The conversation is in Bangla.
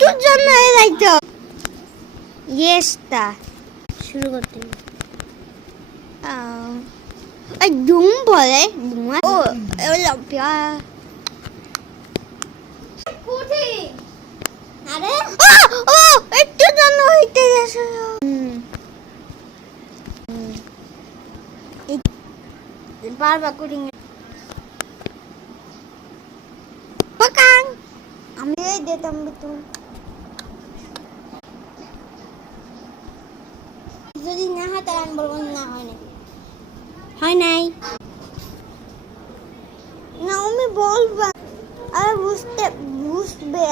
তোর জন্য যাইতো ইয়েসটা শুরু করতে đúng boleh đúng oh lumpia কুঠি আরে ও একটু জানো হইতে গেছে বারবার কুটিং পাকাং আমি এই দিতাম তো যদি না হয় তাহলে আমি বলবো না হয় না হয় নাই না আমি বলবো আর বুঝবে